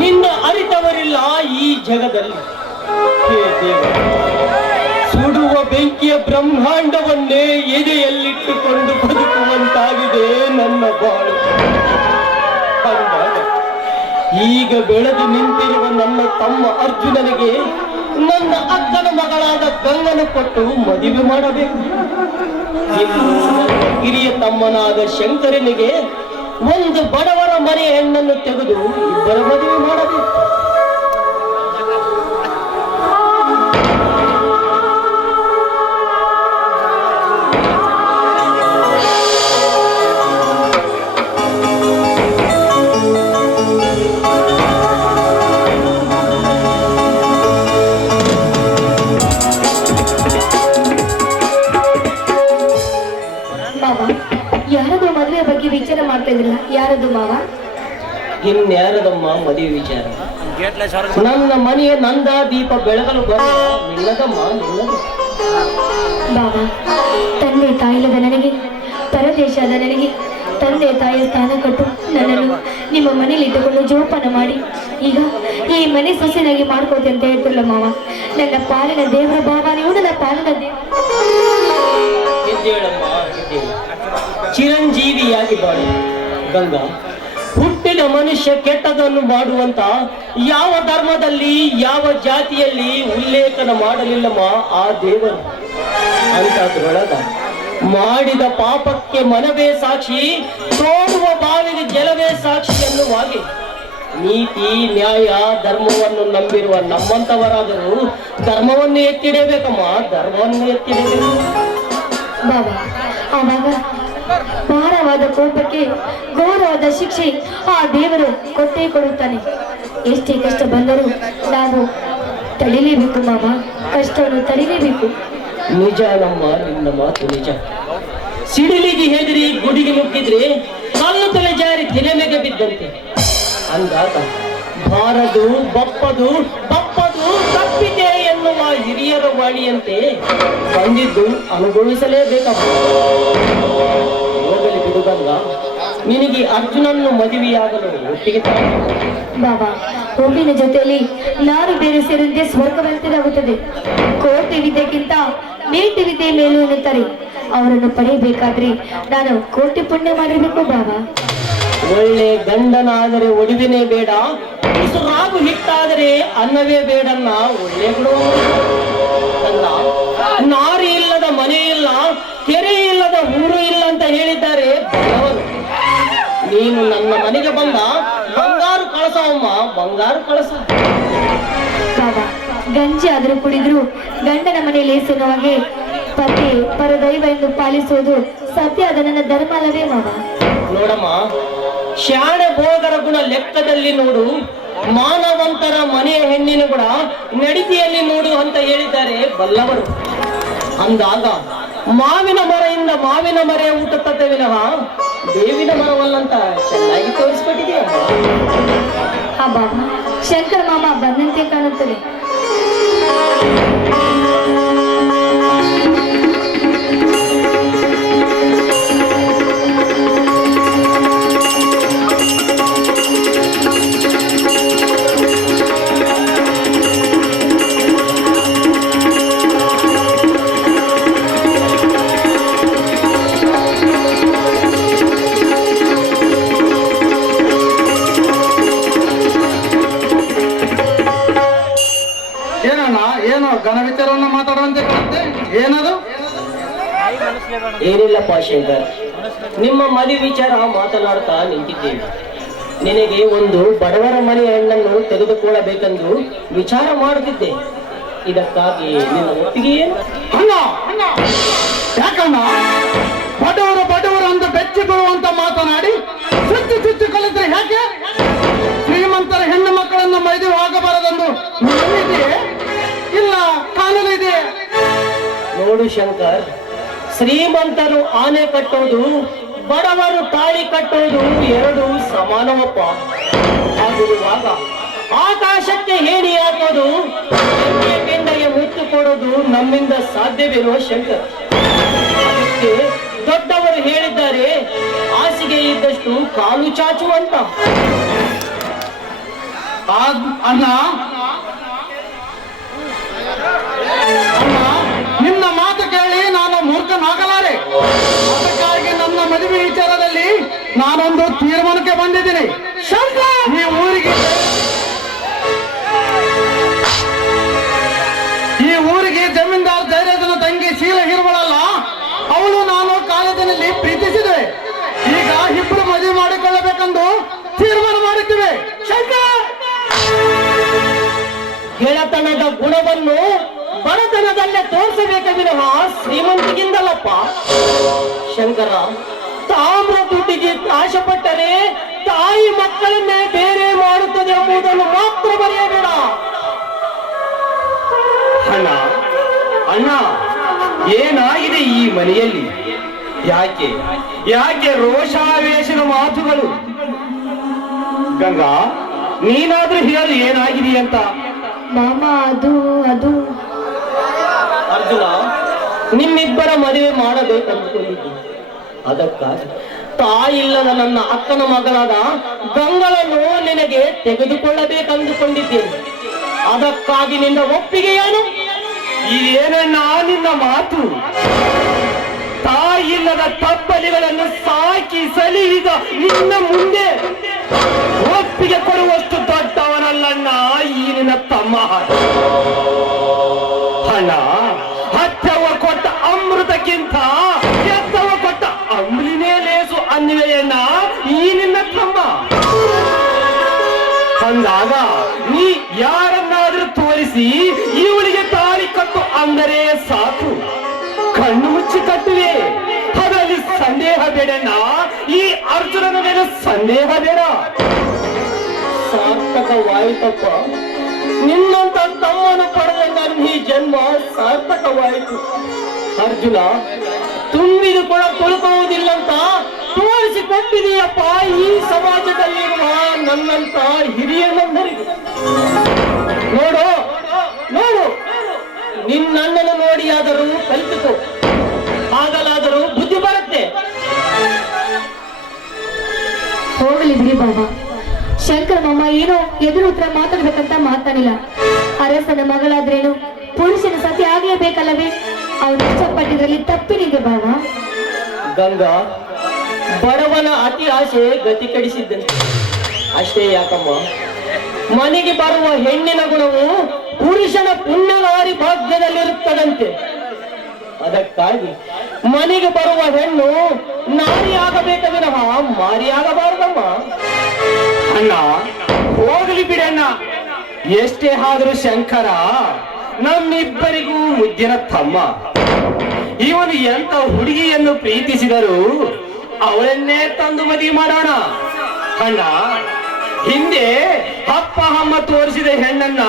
ನಿನ್ನ ಅರಿತವರಿಲ್ಲ ಈ ಜಗದಲ್ಲಿ. ಸುಡುವ ಬೆಂಕಿಯ ಬ್ರಹ್ಮಾಂಡವನ್ನೇ ಎದೆಯಲ್ಲಿಟ್ಟುಕೊಂಡು ಬದುಕುವಂತಾಗಿದೆ ನನ್ನ ಬಾಳು. ಈಗ ಬೆಳೆದು ನಿಂತಿರುವ ನನ್ನ ತಮ್ಮ ಅರ್ಜುನನಿಗೆ ನನ್ನ ಅಕ್ಕನ ಮಗಳಾದ ಗಂಗನ ಕೊಟ್ಟು ಮದುವೆ ಮಾಡಬೇಕು. ಹಿರಿಯ ತಮ್ಮನಾದ ಶಂಕರನಿಗೆ ಒಂದು ಬಡವರ ಮನೆ ಹೆಣ್ಣನ್ನು ತೆಗೆದು ಇಬ್ಬರ ಮದುವೆ ಮಾಡಬೇಕು. ಮಾಡ್ತಾ ಯಾರದು ಮಾವ? ಇನ್ಯಾರದಮ್ಮ ಮದುವೆ ವಿಚಾರ? ನನ್ನ ಮನೆಯ ನಂದ ದೀಪ ಬೆಳಗಲು ಬಾವ ತಂದೆ ತಾಯಿಲ್ಲದ ನನಗೆ ಪರದೇಶದ ನನಗೆ ತಂದೆ ತಾಯಿಯ ಸ್ಥಾನ ಕೊಟ್ಟು ನನ್ನನ್ನು ನಿಮ್ಮ ಮನೇಲಿ ಇಟ್ಟುಕೊಂಡು ಜೋಪಾನ ಮಾಡಿ. ಈಗ ಈ ಮನೆ ಸೊಸೆನಾಗಿ ಮಾಡ್ಕೋತಿ ಅಂತ ಹೇಳ್ತಿಲ್ಲ ಮಾವ. ನನ್ನ ಪಾಲಿನ ದೇವರ ಭಾವ ನೀವು ನನ್ನ ಪಾಲಿನ ದೇವ. ಹುಟ್ಟಿದ ಮನುಷ್ಯ ಕೆಟ್ಟದನ್ನು ಮಾಡುವಂತ ಯಾವ ಧರ್ಮದಲ್ಲಿ, ಯಾವ ಜಾತಿಯಲ್ಲಿ ಉಲ್ಲೇಖನ ಮಾಡಲಿಲ್ಲಮ್ಮ ಆ ದೇವರು? ಅಂತ ಅದ್ರೊಳಗ ಮಾಡಿದ ಪಾಪಕ್ಕೆ ಮನವೇ ಸಾಕ್ಷಿ ತೋಡುವ ಬಾವಿಗೆ ಜಲವೇ ಸಾಕ್ಷಿ ಎನ್ನುವಾಗೆ. ನೀತಿ, ನ್ಯಾಯ, ಧರ್ಮವನ್ನು ನಂಬಿರುವ ನಮ್ಮಂತವರಾದರೂ ಧರ್ಮವನ್ನು ಎತ್ತಿಡಬೇಕಮ್ಮ, ಧರ್ಮವನ್ನು ಎತ್ತಿಡಬೇಕು. ಭಾರವಾದ ಕೋಪಕ್ಕೆ ಘೋರವಾದ ಶಿಕ್ಷೆ ಆ ದೇವರು ಕೊಟ್ಟೇ ಕೊಡುತ್ತಾನೆ. ಎಷ್ಟೇ ಕಷ್ಟ ಬಂದರೂ ನಾವು ತಡಿಲೇಬೇಕು ಮಾವ. ಕಷ್ಟವನ್ನು ತಡಿಲೇಬೇಕು. ನಿಜ ನಮ್ಮ, ನಿನ್ನ ಮಾತು ನಿಜ. ಸಿಡಿಲಿಗೆ ಹೆದರಿ ಗುಡಿಗೆ ಮುಕ್ಕಿದ್ರೆ ಕಲ್ಲು ತಲೆ ಜಾರಿ ತಲೆ ಮೇಲೆ ಬಿದ್ದಂತೆ. ಅಂದಾಗ ಬಾರದು ಬಪ್ಪದು ಬಪ್ಪದು ತಪ್ಪಿದೆ ಎನ್ನುವ ಹಿರಿಯರ ವಾಣಿಯಂತೆ ಬಂದಿದ್ದು ಅನುಭವಿಸಲೇಬೇಕಪ್ಪ. ನಿನಗೆ ಅರ್ಜುನನ್ನು ಮದುವೆಯಾಗಲು ಒಟ್ಟಿಗೆ ಬಾಬಾ ಹೂವಿನ ಜೊತೆಯಲ್ಲಿ ನಾರು ಬೇರೆ ಸೇರಿದಂತೆ ಸ್ವರ್ಗವಂತದಾಗುತ್ತದೆ ಕೋಟಿ ವಿದ್ಯೆಗಿಂತ ನೀತಿ ವಿದ್ಯೆ ಮೇಲು ಎನ್ನುತ್ತಾರೆ ಅವರನ್ನು ಪಡೆಯಬೇಕಾದ್ರೆ ನಾನು ಕೋಟಿ ಪುಣ್ಯ ಮಾಡಿರಬೇಕು ಬಾಬಾ. ಒಳ್ಳೆ ಗಂಡನಾದರೆ ಒಡವಿನೇ ಬೇಡ ರಾಗು ಹಿಟ್ಟಾದರೆ ಅನ್ನವೇ ಬೇಡನ್ನ ಒಳ್ಳೆ ಬಿಡು. ನಾರಿ ಇಲ್ಲದ ಮನೆ ಇಲ್ಲ ಕೆರೆ ಇಲ್ಲದ ಊರು ಇಲ್ಲ ಅಂತ ಹೇಳಿದ್ದಾರೆ ನೀನು ನನ್ನ ಮನೆಗೆ ಬಂದ ಬಂಗಾರು ಕಳಸವಮ್ಮ ಬಂಗಾರು ಕಳಸ. ಗಂಜಿ ಆದರೂ ಕುಡಿದ್ರು. ಗಂಡನ ಮನೆಯಲ್ಲಿ ಹಾಗೆ ಪತಿ ಪರದೈವ ಎಂದು ಪಾಲಿಸುವುದು ಸತ್ಯದ ನನ್ನ ಧರ್ಮ ಅಲ್ಲವೇ ಮಾವ? ನೋಡಮ್ಮ ಶಾಣೆ ಭೋಗರ ಗುಣ ಲೆಕ್ಕದಲ್ಲಿ ನೋಡು. ಮಾನವಂತರ ಮನೆಯ ಹೆಣ್ಣಿನ ಗುಣ ನಡಿತಿಯಲ್ಲಿ ನೋಡು ಅಂತ ಹೇಳಿದ್ದಾರೆ ಬಲ್ಲವರು. ಅಂದಾಗ ಮಾವಿನ ಮರೆಯಿಂದ ಮಾವಿನ ಮರ ಊಟ ವಿನಃ ಬೇವಿನ ಮರವಲ್ಲಂತ. ಬಾಬಾ. ಶಂಕರ ಮಾಮ ಬಂದಂತೆ ಕಾಣುತ್ತದೆ. ಘನ ವಿಚಾರವನ್ನ ಮಾತಾಡುವಂತೆ ಕಾಣುತ್ತೆ ಏನದು? ಏನಿಲ್ಲಪ್ಪ ಶಂಕರ್ ನಿಮ್ಮ ಮನೆ ವಿಚಾರ ಮಾತನಾಡ್ತಾ ನಿಂತಿದ್ದೇವೆ. ನಿನಗೆ ಒಂದು ಬಡವರ ಮನೆ ಹೆಣ್ಣನ್ನು ತೆಗೆದುಕೊಳ್ಳಬೇಕೆಂದು ವಿಚಾರ ಮಾಡುತ್ತಿದ್ದೆ. ಇದಕ್ಕಾಗಿ ನಿನ್ನ ಒಪ್ಪಿಗೆ ಅಣ್ಣ ಅಣ್ಣ ಯಾಕಣ್ಣ? ಬಡವರು ಬಡವರು ಅಂತ ಬೆಚ್ಚಿ ಬೀಳುವಂತ ಮಾತನಾಡಿ ಚುಚ್ಚು ಚುಚ್ಚು ಕಲಿತರೆ ಯಾಕೆ? ಶ್ರೀಮಂತರ ಹೆಣ್ಣು ಮಕ್ಕಳನ್ನು ಮೈದು ಆಗಬಾರದೆಂದು ನೋಡು ಶಂಕರ್. ಶ್ರೀಮಂತರು ಆನೆ ಕಟ್ಟೋದು, ಬಡವರು ತಾಳಿ ಕಟ್ಟೋದು ಎರಡು ಸಮಾನವಪ್ಪ. ಆಗಿರುವಾಗ ಆಕಾಶಕ್ಕೆ ಹೇಳಿ ಹಾಕೋದು ಮುತ್ತು ಕೊಡೋದು ನಮ್ಮಿಂದ ಸಾಧ್ಯವಿರುವ ಶಂಕರ್. ಅದಕ್ಕೆ ದೊಡ್ಡವರು ಹೇಳಿದ್ದಾರೆ, ಹಾಸಿಗೆ ಇದ್ದಷ್ಟು ಕಾಲು ಚಾಚು ಅಂತ ಆದ್- ಅಣ್ಣ ಅಣ್ಣ ನಾನು ಅದಕ್ಕಾಗಿ ನನ್ನ ಮದುವೆ ವಿಚಾರದಲ್ಲಿ ನಾನೊಂದು ತೀರ್ಮಾನಕ್ಕೆ ಬಂದಿದ್ದೀನಿ. ಈ ಊರಿಗೆ ಈ ಊರಿಗೆ ಜಮೀನ್ದಾರ್ ಧೈರ್ಯದನ ತಂಗಿ ಶೀಲ ಹಿರುವಳಲ್ಲ ಅವಳು ನಾನು ಕಾಲೇಜಿನಲ್ಲಿ ಪ್ರೀತಿಸಿದೆ. ಈಗ ಇಬ್ಬರು ಮದುವೆ ಮಾಡಿಕೊಳ್ಳಬೇಕೆಂದು ತೀರ್ಮಾನ ಮಾಡಿದ್ದೇವೆ. ಶಂಕರ್! ಗೆಳತನದ ಗುಣವನ್ನು ಬಡತನದಲ್ಲೇ ತೋರಿಸಬೇಕ ವಿನಃ ಶ್ರೀಮಂತಿಗಿಂದಲಪ್ಪ ಶಂಕರ ತಾಮ್ರ ದುಡ್ಡಿಗೆ ಆಶಪಟ್ಟರೆ ತಾಯಿ ಮಕ್ಕಳನ್ನೇ ಬೇರೆ ಮಾಡುತ್ತದೆ ಎಂಬುದನ್ನು ಮಾತ್ರ ಬರೆಯಬೇಡ ಅಣ್ಣ ಅಣ್ಣ ಏನಾಗಿದೆ ಈ ಮನೆಯಲ್ಲಿ? ಯಾಕೆ ಯಾಕೆ ರೋಷಾವೇಶದ ಮಾತುಗಳು? ಗಂಗಾ ನೀನಾದ್ರೂ ಹೇಳಿ ಏನಾಗಿದೆ ಅಂತ? ಮಾಮ ಅದು ಅದು. ಅರ್ಜುನ, ನಿಮ್ಮಿಬ್ಬರ ಮದುವೆ ಮಾಡಬೇಕಂದುಕೊಂಡಿದ್ದೆ ಅದಕ್ಕಾಗಿ ತಾಯಿಲ್ಲದ ನನ್ನ ಅಕ್ಕನ ಮಗಳಾದ ಗಂಗಳನ್ನು ನಿನಗೆ ತೆಗೆದುಕೊಳ್ಳಬೇಕಂದುಕೊಂಡಿದ್ದೇನೆ. ಅದಕ್ಕಾಗಿ ನಿನ್ನ ಒಪ್ಪಿಗೆ ಏನು? ಏನನ್ನ ನಿನ್ನ ಮಾತು, ತಾಯಿಲ್ಲದ ತಪ್ಪಲಿಗಳನ್ನು ಸಾಕಿ ಸಲಿಹಿದ ನಿನ್ನ ಮುಂದೆ ಒಪ್ಪಿಗೆ ಕೊಡುವಷ್ಟು ದೊಡ್ಡವನಲ್ಲಣ್ಣ ಈ ನಿನ್ನ ತಮ್ಮ. ಅಂದಾಗ ನೀ ಯಾರನ್ನಾದ್ರೂ ತೋರಿಸಿ ಇವಳಿಗೆ ತಾಳಿ ಕಟ್ಟು ಅಂದರೆ ಸಾಕು. ಕಣ್ಣು ಮುಚ್ಚಿ ಕಟ್ಟುವೆ. ಅದರಲ್ಲಿ ಸಂದೇಹ ಬೇಡಣ್ಣ. ಈ ಅರ್ಜುನನ ಮೇಲೆ ಸಂದೇಹ ಬೇಡ. ಸಾರ್ಥಕವಾಯಿತಪ್ಪ ನಿನ್ನಂತ ತಮ್ಮನ ಪಡೆದ ನನ್ನ ಈ ಜನ್ಮ ಸಾರ್ಥಕವಾಯಿತು. ಅರ್ಜುನ, ತುಂಬಿದು ಕೂಡ ತುಳುಕುವುದಿಲ್ಲಂತ ತೋರಿಸಿಕೊಟ್ಟಿದೆಯಪ್ಪ ಈ ಸಮಾಜದಲ್ಲಿರುವ ನನ್ನಂತ ಹಿರಿಯ ನಂದರಿಗೆ ನೋಡು. ನೋಡು ನೋಡಿ ನೋಡಿಯಾದರೂ ಕಲಿತುಕೋ. ಆಗಲಾದರೂ ಬುದ್ಧಿ ಬರುತ್ತೆ. ಹೋಗಲಿ ಬಿಡಿ ಬಾಬಾ. ಶಂಕರ ಮಾಮ ಏನೋ ಎದುರು ಉತ್ತರ ಮಾತಾಡ್ಬೇಕಂತ ಮಾತಾಡಿಲ್ಲ. ಅರಸನ ಮಗಳಾದ್ರೇನು ಪುರುಷನ ಸತಿ ಆಗ್ಲೇಬೇಕಲ್ಲವೇ? ಅವನು ಇಷ್ಟಪಟ್ಟಿದ್ರಲ್ಲಿ ತಪ್ಪಿನಿದೆ ಬಾಬಾ. ಗಂಗಾ ಬಡವನ ಅತಿ ಆಸೆ ಗತಿ ಕೆಡಿಸಿದ್ದಂತೆ ಅಷ್ಟೇ ಯಾಕಮ್ಮ? ಮನೆಗೆ ಬರುವ ಹೆಣ್ಣಿನ ಗುಣವು ಪುರುಷನ ಪುಣ್ಯಲಾರಿ ಭಾಗ್ಯದಲ್ಲಿರುತ್ತದಂತೆ. ಅದಕ್ಕಾಗಿ ಮನೆಗೆ ಬರುವ ಹೆಣ್ಣು ನಾರಿಯಾಗಬೇಕ ವಿನಃ ಮಾರಿಯಾಗಬಾರದಮ್ಮ ಅಣ್ಣ, ಹೋಗಲಿ ಬಿಡಣ್ಣ ಎಷ್ಟೇ ಆದರೂ ಶಂಕರ, ನಮ್ಮಿಬ್ಬರಿಗೂ ಮುದ್ದಿನ ತಮ್ಮ. ಇವನು ಎಂತ ಹುಡುಗಿಯನ್ನು ಪ್ರೀತಿಸಿದರು ಅವಳನ್ನೇ ತಂದು ಮದುವೆ ಮಾಡೋಣ. ಅಣ್ಣ, ಹಿಂದೆ ಅಪ್ಪ, ಅಮ್ಮ ತೋರಿಸಿದ ಹೆಣ್ಣನ್ನ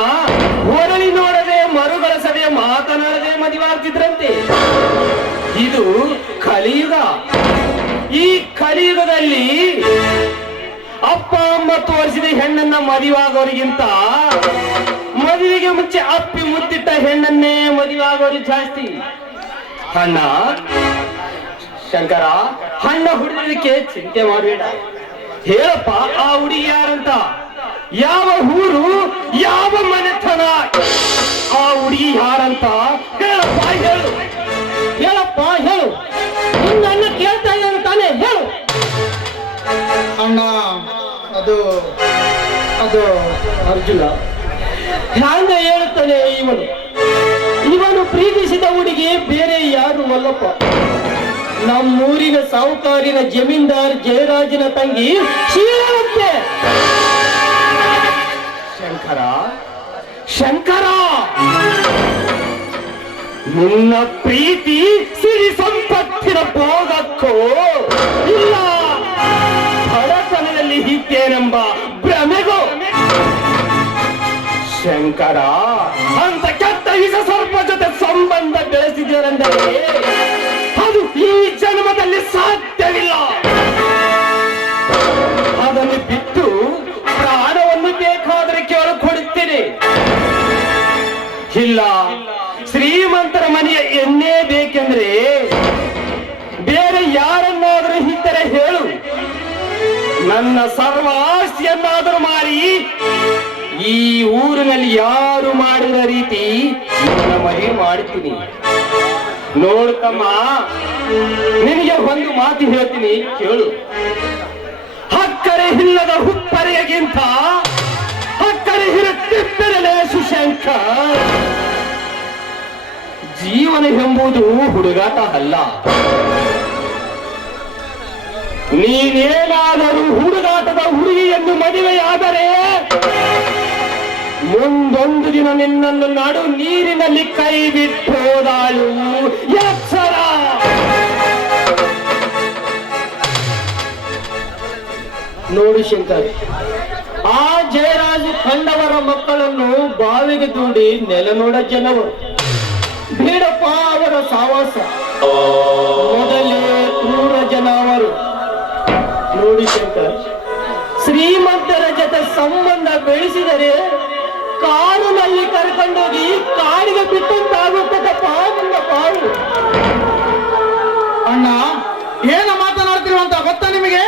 ಹೊರಳಿ ನೋಡದೆ, ಮರುಗಳಸದೆ, ಮಾತನಾಡದೆ ಮದುವೆ ಆಗ್ತಿದ್ರಂತೆ ಇದು ಕಲಿಯುಗ. ಈ ಕಲಿಯುಗದಲ್ಲಿ ಅಪ್ಪ, ಅಮ್ಮ ತೋರಿಸಿದ ಹೆಣ್ಣನ್ನ ಮದುವಾಗೋರಿಗಿಂತ ಮದುವೆಗೆ ಮುಂಚೆ ಅಪ್ಪಿ ಮುತ್ತಿಟ್ಟ ಹೆಣ್ಣನ್ನೇ ಮದುವಾಗೋರು ಜಾಸ್ತಿ. ಅಣ್ಣ ಶಂಕರ ಹಣ್ಣ ಹುಡುಗಕ್ಕೆ ಚಿಂತೆ ಮಾಡಬೇಡ ಹೇಳಪ್ಪ ಆ ಹುಡುಗಿ ಯಾರಂತ? ಯಾವ ಊರು ಯಾವ ಮನೆತನ? ಆ ಹುಡುಗಿ ಯಾರಂತ? ಹೇಳಪ್ಪ ಹೇಳು. ಹೇಳಪ್ಪ ಹೇಳು. ನಿನ್ನ ಅಣ್ಣ ಕೇಳ್ತಾ ಇದ್ದಾನೆ ತಾನೇ ಹೇಳು. ಅಣ್ಣ ಅದು ಅದು ಅರ್ಜುನ. ಹ್ಯಾಂಗ ಹೇಳುತ್ತಾನೆ ಇವನು? ಇವನು ಪ್ರೀತಿಸಿದ ಹುಡುಗಿ ಬೇರೆ ಯಾರು ಅಲ್ಲಪ್ಪ. ನಮ್ಮೂರಿನ ಸಾಹುಕಾರಿನ ಜಮೀನ್ದಾರ್ ಜಯರಾಜನ ತಂಗಿ ಶೀಲವಂತೆ ಶಂಕರ. ಶಂಕರ. ನಿನ್ನ ಪ್ರೀತಿ ಸಿರಿ ಸಂಪತ್ತಿನ ಭೋಗಕ್ಕೋ ಇಲ್ಲ. ಬಡತನದಲ್ಲಿ ಇದ್ದೇನೆಂಬ ಭ್ರಮೆಗೋ. ಶಂಕರ, ಅಂತ ಕೆಟ್ಟ ವಿಷ ಸರ್ಪ ಜೊತೆ ಸಂಬಂಧ ಬೆಳೆಸಿದ್ದೇನೆಂದರೆ ಈ ಜನ್ಮದಲ್ಲಿ ಸಾಧ್ಯವಿಲ್ಲ. ಅದನ್ನು ಬಿಟ್ಟು ಪ್ರಾಣವನ್ನು ಬೇಕಾದ್ರೆ ಕೇಳು, ಕೊಡುತ್ತೇನೆ. ಇಲ್ಲ. ಶ್ರೀಮಂತರ ಮನೆಯ ಎಣ್ಣೆ ಬೇಕೆಂದ್ರೆ ಬೇರೆ ಯಾರನ್ನಾದರೂ ಇದ್ದರೆ ಹೇಳು. ನನ್ನ ಸರ್ವಾಸ್ತಿಯನ್ನಾದರೂ ಮಾರಿ ಈ ಊರಿನಲ್ಲಿ ಯಾರು ಮಾಡಿದ ರೀತಿ ನನ್ನ ಮದುವೆ ಮಾಡ್ತೀನಿ. ನೋಡ್ತಮ್ಮ ನಿನಗೆ ಒಂದು ಮಾತು ಹೇಳ್ತೀನಿ, ಕೇಳು. ಹಕ್ಕರೆ ಇಲ್ಲದ ಹುಪ್ಪರೆಯಗಿಂತ ಹಕ್ಕರೆ ಇರುತ್ತಿದ್ದರಲೇ ಸುಶಂಕ ಜೀವನ ಎಂಬುದು ಹುಡುಗಾಟ ಅಲ್ಲ. ನೀನೇನಾದರೂ ಹುಡುಗಾಟದ ಹುಡುಗಿಯನ್ನು ಮದುವೆಯಾದರೆ ಮುಂದೊಂದು ದಿನ ನಿನ್ನನ್ನು ನಾಡು ನೀರಿನಲ್ಲಿ ಕೈ ಬಿಟ್ಟೋದಾಳು ಎಚ್ಚರ ನೋಡು ಶಂಕರ್. ಆ ಜಯರಾಜು ಕಂಡವರ ಮಕ್ಕಳನ್ನು ಬಾವಿಗೆ ದೂಡಿ ನೆಲೆ ನೋಡ ಜನವರು ಬೇಡಪ್ಪ ಅವರ ಸಾವಾಸ. ಮೊದಲೇ ಕ್ರೂರ ಜನ ಅವರು. ನೋಡಿ ಶಂಕರ್. ಶ್ರೀಮಂತರ ಜೊತೆ ಸಂಬಂಧ ಬೆಳೆಸಿದರೆ ಕಾರಿನಲ್ಲಿ ಕರ್ಕೊಂಡೋಗಿ ಕಾಡಿಗೆ ಬಿಟ್ಟಂತಾಗುತ್ತದಪ್ಪ ನಿನ್ನ ಪಾವು ಅಣ್ಣ, ಏನು ಮಾತನಾಡ್ತಿರುವಂತ ಗೊತ್ತಾ ನಿಮಗೆ?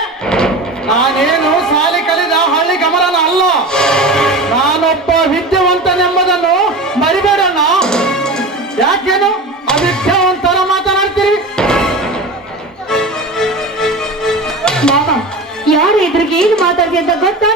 ನಾನೇನು ಸಾಲಿ ಕಲಿದ ಹಳ್ಳಿ ಗಮನ ಅಲ್ಲ. ನಾನೊಬ್ಬ ವಿದ್ಯಾವಂತನೆಂಬುದನ್ನು ಮರಿಬೇಡಣ್ಣ. ಯಾಕೇನು? ಅವಿದ್ಯಾವಂತರ ಮಾತನಾಡ್ತೀರಿ? ಯಾರ ಎದುರಿಗೆ ಏನು ಮಾತಾಡ್ತಿ ಅಂತ ಗೊತ್ತಾ?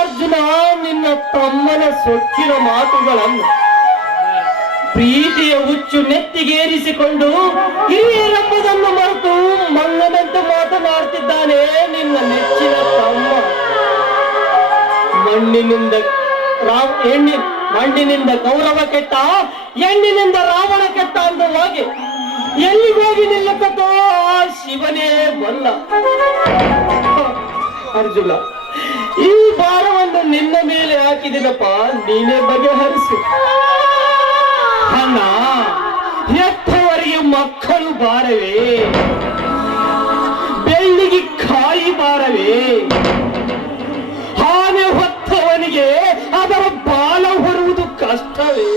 ಅರ್ಜುನ, ನಿನ್ನ ತಮ್ಮನ ಸೊಕ್ಕಿನ ಮಾತುಗಳನ್ನು ಪ್ರೀತಿಯ ಹುಚ್ಚು ನೆತ್ತಿಗೇರಿಸಿಕೊಂಡು ಹಿರಿಯರೆಂಬುದನ್ನು ಮರೆತು ಮಂಗನಂತೆ ಮಾತನಾಡ್ತಿದ್ದಾನೆ ನಿನ್ನ ನೆಚ್ಚಿನ ತಮ್ಮ. ಮಣ್ಣಿನಿಂದ ಎಣ್ಣಿ ಮಣ್ಣಿನಿಂದ ಗೌರವ ಕೆಟ್ಟ ಎಣ್ಣಿನಿಂದ ರಾವಣ ಕೆಟ್ಟ ಅಂದವಾಗಿ ಎಲ್ಲಿಗೋಗಿ ನಿಲ್ಲುತ್ತೋ ಆ ಶಿವನೇ ಬಲ್ಲ. ಅರ್ಜುನ ಈ ಭಾರವನ್ನು ನಿನ್ನ ಮೇಲೆ ಹಾಕಿದಿನಪ್ಪ ನೀನೇ ಬಗೆಹರಿಸು. ಅಣ್ಣ ಎತ್ತವರಿಗೆ ಮಕ್ಕಳು ಬಾರವೇ? ಬೆಳ್ಳಿಗೆ ಕಾಯಿ ಬಾರವೇ? ಆನೆ ಹೊತ್ತವನಿಗೆ ಅದರ ಬಾಲ ಹೊರುವುದು ಕಷ್ಟವೇ?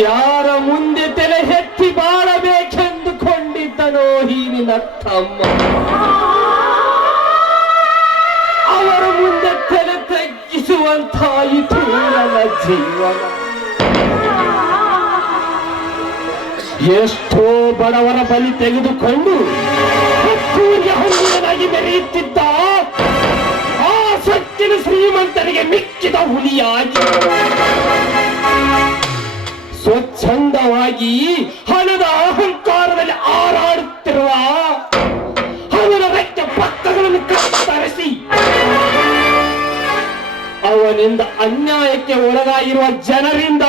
ಯಾರ ಮುಂದೆ ತಲೆ ಎತ್ತಿ ಬಾಳಬೇಕೆಂದುಕೊಂಡಿದ್ದನೋ ಈ ನಿನ್ನ ತಮ್ಮ? ತಗ್ಗಿಸುವಂತಾಯಿತು ನನ್ನ ಜೀವನ ಎಷ್ಟೋ ಬಡವರ ಬಲಿ ತೆಗೆದುಕೊಂಡು ಹುಲಿಯನಾಗಿ ಬೆಳೆಯುತ್ತಿದ್ದ ಆ ಸತ್ತಿನ ಶ್ರೀಮಂತನಿಗೆ ಮಿಕ್ಕಿದ ಹುಲಿಯಾಗಿ ಸ್ವಚ್ಛಂದವಾಗಿ ಹಣದ ಅಹಂಕಾರದಲ್ಲಿ ಹಾರಾಡುತ್ತಿರುವ ಅವನಿಂದ ಅನ್ಯಾಯಕ್ಕೆ ಒಳಗಾಗಿರುವ ಜನರಿಂದ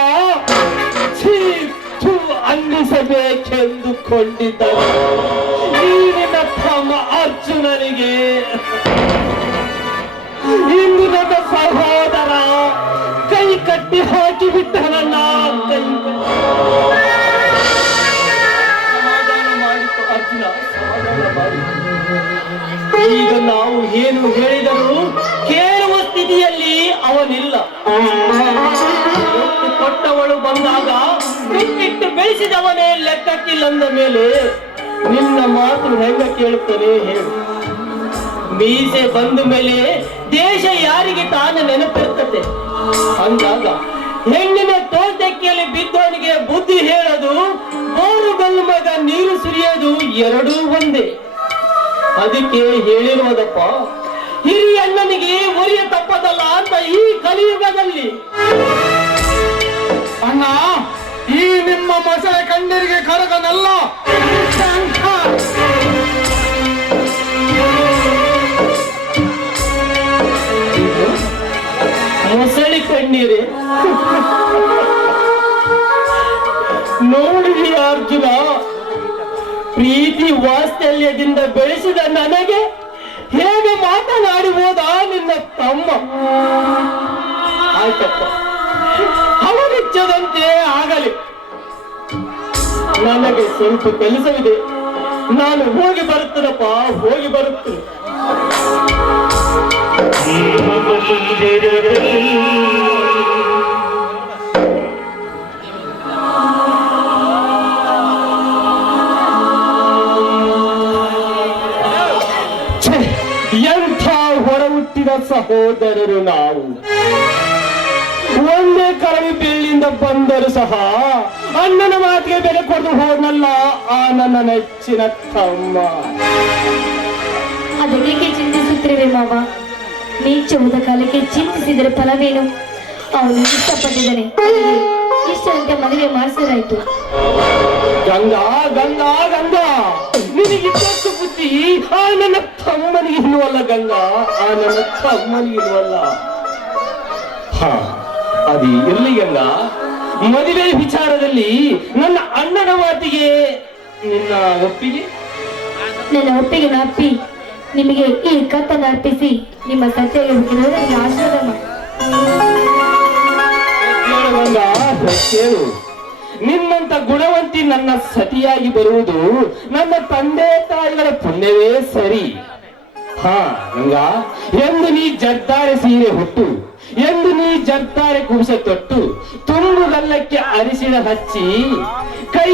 ಚೀತು ಅನ್ನಿಸಬೇಕೆಂದುಕೊಂಡಿದ್ದರು ಈ ನಿನ್ನ ತಮ್ಮ ಅರ್ಜುನನಿಗೆ ಇಂದು ನನ್ನ ಸಹೋದರ ಕೈ ಕಟ್ಟಿ ಹಾಕಿ ನನ್ನ ಈಗ ನಾವು ಏನು ಹೇಳಿದರೂ ಕೇಳುವ ಸ್ಥಿತಿಯಲ್ಲಿ ಅವನಿಲ್ಲ. ಕೊಟ್ಟವಳು ಬಂದಾಗ ಬಿಟ್ಟಿಟ್ಟು ಬೆಳೆಸಿದವನೇ ಲೆಕ್ಕಕ್ಕಿಲ್ಲಂದ ಮೇಲೆ ನಿನ್ನ ಮಾತು ಹೆಂಗ ಕೇಳುತ್ತೇನೆ ಹೇಳು. ಮೀಸೆ ಬಂದ ಮೇಲೆ ದೇಶ ಯಾರಿಗೆ ತಾನು ನೆನಪಿರ್ತದೆ. ಅಂದಾಗ ಹೆಣ್ಣಿನ ತೋಟಕ್ಕಿಯಲ್ಲಿ ಬಿದ್ದವನಿಗೆ ಬುದ್ಧಿ ಹೇಳೋದು, ಬೋರು ಗಲ್ಲು ಮಗ ನೀರು ಸುರಿಯೋದು ಎರಡೂ ಒಂದೇ. ಅದಕ್ಕೆ ಹೇಳಿರುವುದಪ್ಪ ಅಣ್ಣನಿಗೆ ಉರಿಯ ತಪ್ಪದಲ್ಲ ಅಂತ ಈ ಕಲಿಯುಗದಲ್ಲಿ ಅಣ್ಣ, ಈ ನಿಮ್ಮ ಮೊಸಳೆ ಕಣ್ಣೀರಿಗೆ ಕರಗನಲ್ಲ. ಮೊಸಳಿ ಕಣ್ಣೀರೆ ನೋಡಿರಿ ಅರ್ಜುನ, ಪ್ರೀತಿ ವಾತ್ಸಲ್ಯದಿಂದ ಬೆಳೆಸಿದ ನನಗೆ ಹೇಗೆ ಮಾತನಾಡುವುದ ನಿನ್ನ ತಮ್ಮ? ಆಯ್ತಪ್ಪ. ಅವನಿಚ್ಛದಂತೆ ಆಗಲಿ. ನನಗೆ ಸ್ವಲ್ಪ ಕೆಲಸವಿದೆ. ನಾನು ಹೋಗಿ ಬರುತ್ತೇನಪ್ಪ? ಹೋಗಿ ಬರುತ್ತೇನೆ. ಸಹೋದರರು ನಾವು. ಒಂದೇ ಕರವಿ ಬೀಳಿಂದ ಬಂದರು ಸಹ ಅಣ್ಣನ ಮಾತಿಗೆ ಬೆಲೆ ಕೊಡದು ಹೋದ್ನಲ್ಲ ಆ ನನ್ನ ನೆಚ್ಚಿನ ತಮ್ಮ. ಅದಕ್ಕೆ ಚಿಂತಿಸುತ್ತಿರುವೆ ಮಾವ? ನೀಚವಾದ ಕಾಲಕ್ಕೆ ಚಿಂತಿಸಿದರೆ ಫಲವೇನು? ಅವನು ಇಷ್ಟಪಟ್ಟಿದ್ದಾನೆ. ಇಷ್ಟದಂತೆ ಮದುವೆ ಮಾಡಿಸಿದಾಯ್ತು ಗಂಗಾ ಗಂಗಾ ಗಂಗಾ. ನಿನಗಿದ್ದಷ್ಟು ಬುದ್ಧಿ ಆ ನನ್ನ ತಮ್ಮನಿಗೆ ಇಲ್ವಲ್ಲ ಗಂಗಾ. ಆ ನನ್ನ ತಮ್ಮನಿಗೆ ಇಲ್ವಲ್ಲ ಹಾ ಅದು ಇರ್ಲಿ ಗಂಗಾ. ಮದುವೆ ವಿಚಾರದಲ್ಲಿ ನನ್ನ ಅಣ್ಣನ ಮಾತಿಗೆ ನಿನ್ನ ಒಪ್ಪಿಗೆ? ನನ್ನ ಒಪ್ಪಿಗೆ ಅಪ್ಪಿ ನಿಮಗೆ ಈ ಕತ್ತನ್ನು ಅರ್ಪಿಸಿ ನಿಮ್ಮ ಸತ್ಯಗೆ ನನಗೆ ಆಶೀರ್ವಾದ ಮಾಡಿ. ಕೇಳು ಗಂಗಾ ಕೇಳು. ನಿನ್ನಂತ ಗುಣವಂತಿ ನನ್ನ ಸತಿಯಾಗಿ ಬರುವುದು ನನ್ನ ತಂದೆ ತಾಯಿಗಳ ಪುಣ್ಯವೇ ಸರಿ. ಹಾ ಹಂಗ ಎಂದು ನೀ ಜರ್ದಾರೆ ಸೀರೆ ಹುಟ್ಟು, ಎಂದು ನೀ ಜರ್ದಾರೆ ಕುಸ ತೊಟ್ಟು ತುಂಬು ಗಲ್ಲಕ್ಕೆ ಅರಿಶಿಣ ಹಚ್ಚಿ ಕೈ